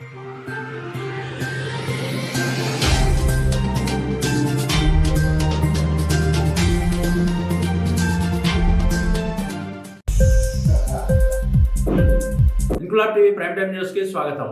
Inquilab TV prime time news కి స్వాగతం.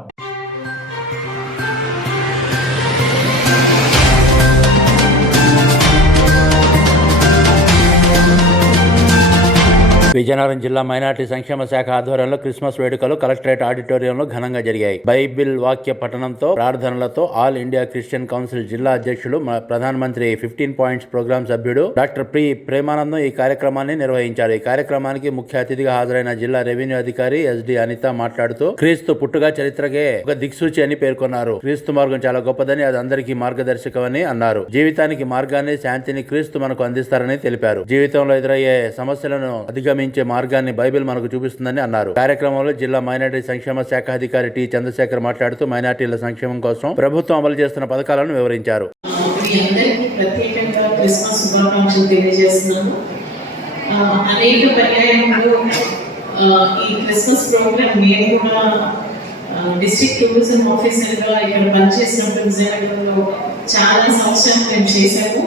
విజయనగరం జిల్లా మైనార్టీ సంక్షేమ శాఖ ఆధ్వర్యంలో క్రిస్మస్ వేడుకలు కలెక్టరేట్ ఆడిటోరియంలో ఘనంగా జరిగాయి. బైబిల్ వాక్య పఠనంతో ప్రార్థనలతో ఆల్ ఇండియా క్రిస్టియన్ కౌన్సిల్ జిల్లా అధ్యక్షులు ప్రధానమంత్రి 15 పాయింట్స్ ప్రోగ్రాం సభ్యుడు డాక్టర్ ప్రేమానందం ఈ కార్యక్రమాన్ని నిర్వహించారు. ఈ కార్యక్రమానికి ముఖ్య అతిథిగా హాజరైన జిల్లా రెవెన్యూ అధికారి ఎస్డి అనిత మాట్లాడుతూ క్రీస్తు పుట్టుగా చరిత్రకే ఒక దిక్సూచి అని పేర్కొన్నారు. క్రీస్తు మార్గం చాలా గొప్పదని, అది అందరికీ మార్గదర్శకమని అన్నారు. జీవితానికి మార్గాన్ని, శాంతిని క్రీస్తు మనకు అందిస్తారని తెలిపారు. జీవితంలో ఎదురయ్యే సమస్యలను అధిగమించే మార్గాన్ని బైబిల్ మనకు చూపిస్తుందని అన్నారు. కార్యక్రమంలో జిల్లా మైనార్టీ సంక్షేమ శాఖ అధికారి టి చంద్రశేఖర్ మాట్లాడుతూ మైనార్టీల సంక్షేమం కోసం ప్రభుత్వం అమలు చేస్తున్న పథకాలను వివరించారు. అనేక పర్యాయములు ఈ క్రిస్మస్ ప్రోగ్రామ్ మేము కూడా డిస్ట్రిక్ట్ టూరిజం ఆఫీసర్గా ఇక్కడ పనిచేసినప్పుడు విజయనగరంలో చాలా సంవత్సరాలు మేము చేశాము.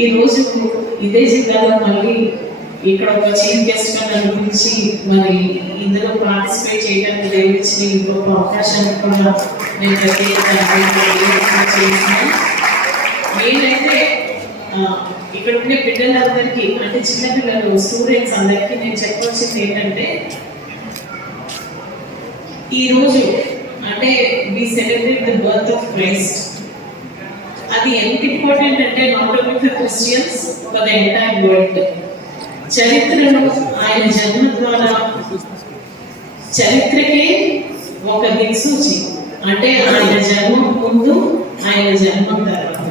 ఈ రోజు ఇదే జిల్లాలో మళ్ళీ ఇక్కడ ఒక చీఫ్ గెస్ట్ గా దాని గురించి మరి ఇందులో పార్టిసిపేట్ చేయడానికి దేవుడిచ్చిన ఇంకొక అవకాశాన్ని కూడా నేను చేస్తున్నాను. నేనైతే ఇక్కడ ఉండే పిల్లలందరికీ, అంటే చిన్నపిల్లలు స్టూడెంట్స్ అందరికీ నేను చెప్పవలసింది ఏంటంటే, ఈరోజు అంటే we celebrate the birth of Christ. అది ఎంత ఇంపార్టెంట్ అంటే not only for Christians, for the entire world. చరిత్రలో ఆయన జన్మ ద్వారా చరిత్రకే ఒక దిక్సూచి. అంటే ఆయన జన్మం ముందు, ఆయన జన్మం తర్వాత,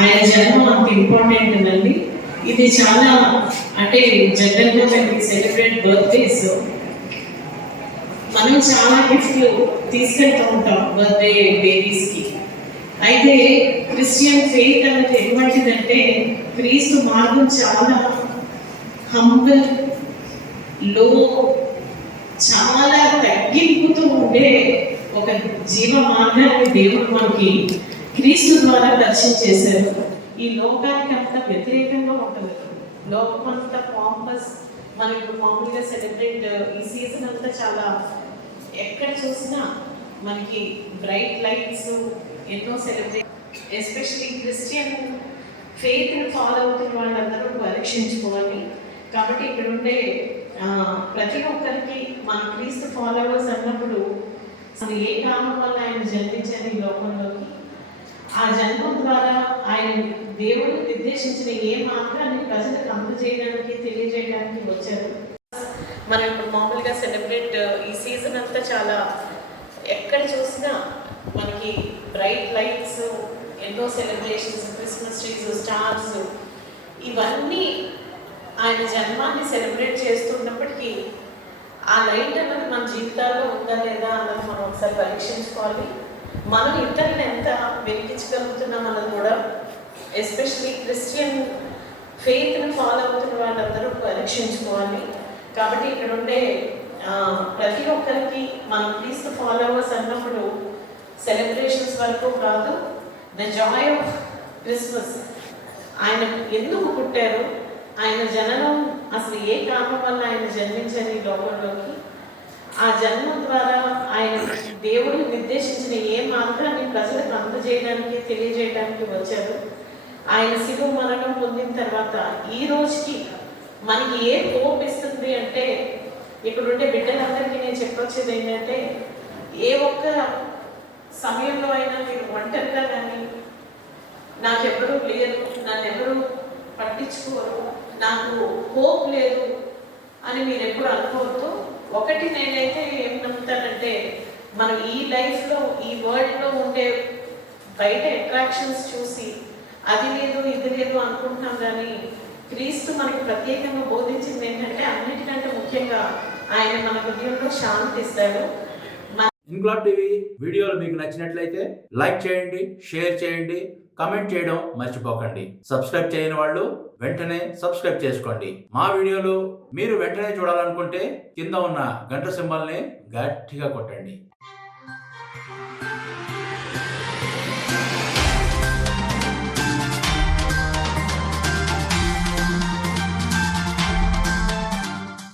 ఆయన జన్మం అంత ఇంపార్టెంట్ అండి. ఇది చాలా అంటే జనరల్గా మేము సెలబ్రేట్ బర్త్డేస్ మనం చాలా గిఫ్ట్లు తీసుకెళ్తూ ఉంటాం బర్త్డే బేబీస్కి. అయితే క్రిస్టియన్ ఫెయిత్ అనేది ఎటువంటిదంటే, క్రీస్తు మార్గం చాలా హంబుల్, లో, చాలా తగ్గింపుతూ ఉండే ఒక జీవ మార్గాన్ని దేవుడు మనకి క్రీస్తు ద్వారా దర్శనం చేశారు. ఈ లోకానికి అంత వ్యతిరేకంగా ఉంటుంది. లోకం అంతా పాంపస్, మనం ఇప్పుడు మామూలుగా సెలబ్రేట్ ఈ సీజన్ అంతా చాలా ఎక్కడ చూసినా మనకి బ్రైట్ లైట్స్, ఎన్నో సెలబ్రేట్. ఎస్పెషలీ క్రిస్టియన్ ఫెయిత్ని ఫాలో అవుతున్న వాళ్ళందరూ పరీక్షించుకోవాలి. కాబట్టి ఇక్కడ ఉండే ప్రతి ఒక్కరికి మన క్రీస్తు ఫాలోవర్స్ అన్నప్పుడు అసలు ఏ కారణం వల్ల ఆయన జన్మించారు ఈ లోకంలోకి, ఆ జన్మం ద్వారా ఆయన దేవుడు నిర్దేశించిన ఏ మార్గాన్ని ప్రజలకు అందజేయడానికి, తెలియజేయడానికి వచ్చారు. మనం ఇప్పుడు మామూలుగా సెలబ్రేట్ ఈ సీజన్ అంతా చాలా ఎక్కడ చూసినా మనకి బ్రైట్ లైట్స్, ఎన్నో సెలబ్రేషన్స్, క్రిస్మస్ ట్రీస్, స్టార్స్, ఇవన్నీ ఆయన జన్మాన్ని సెలబ్రేట్ చేస్తున్నప్పటికీ ఆ లైట్ అన్నది మన జీవితాల్లో ఉందా లేదా అన్నది మనం ఒకసారి పరీక్షించుకోవాలి. మనం ఇతరులను ఎంత వెలిగించగలుగుతున్నాం అన్నది కూడా, ఎస్పెషలీ క్రిస్టియన్ ఫెయిత్ని ఫాలో అవుతున్న వాళ్ళందరూ పరీక్షించుకోవాలి. కాబట్టి ఇక్కడ ఉండే ప్రతి ఒక్కరికి మనం క్రీస్తు ఫాలోవర్స్ అన్నప్పుడు సెలబ్రేషన్స్ వరకు కాదు, ద జాయ్ ఆఫ్ క్రిస్మస్, ఆయన ఎందుకు పుట్టారు, ఆయన జననం అసలు ఏ కారణం వల్ల ఆయన జన్మించారు ఈ లోకంలోకి, ఆ జన్మం ద్వారా ఆయన దేవుడు నిర్దేశించిన ఏ మార్గాన్ని ప్రజలకు అందజేయడానికి, తెలియజేయడానికి వచ్చారు. ఆయన శిలువ మరణం పొందిన తర్వాత ఈ రోజుకి మనకి ఏ హోప్ ఇస్తుంది అంటే, ఇక్కడ ఉండే బిడ్డలందరికీ నేను చెప్పొచ్చేది ఏంటంటే, ఏ ఒక్క సమయంలో అయినా మీరు ఒంటరిగా కానీ, నాకెవరూ లేరు, నన్ను ఎవరు పట్టించుకోరు, నాకు హోప్ లేదు అని మీరు ఎప్పుడు అనుకోవద్దు. ఒకటి నేనైతే ఏం నమ్ముతానంటే, మనం ఈ లైఫ్లో, ఈ వరల్డ్లో ఉండే బయట అట్రాక్షన్స్ చూసి అది లేదు ఇది లేదు అనుకుంటున్నాం, కానీ క్రీస్తు మనకి ప్రత్యేకంగా బోధించింది ఏంటంటే, అన్నిటికంటే ముఖ్యంగా ఆయన మన హృదయంలో శాంతి ఇస్తాడు. ఇంక్లాబ్ టీవీ వీడియోలు మీకు నచ్చినట్లయితే లైక్ చేయండి, షేర్ చేయండి, కమెంట్ చేయడం మర్చిపోకండి. సబ్స్క్రైబ్ చేయని వాళ్ళు వెంటనే సబ్స్క్రైబ్ చేసుకోండి. మా వీడియోలు మీరు వెంటనే చూడాలనుకుంటే కింద ఉన్న గంట సింబల్ని గట్టిగా కొట్టండి.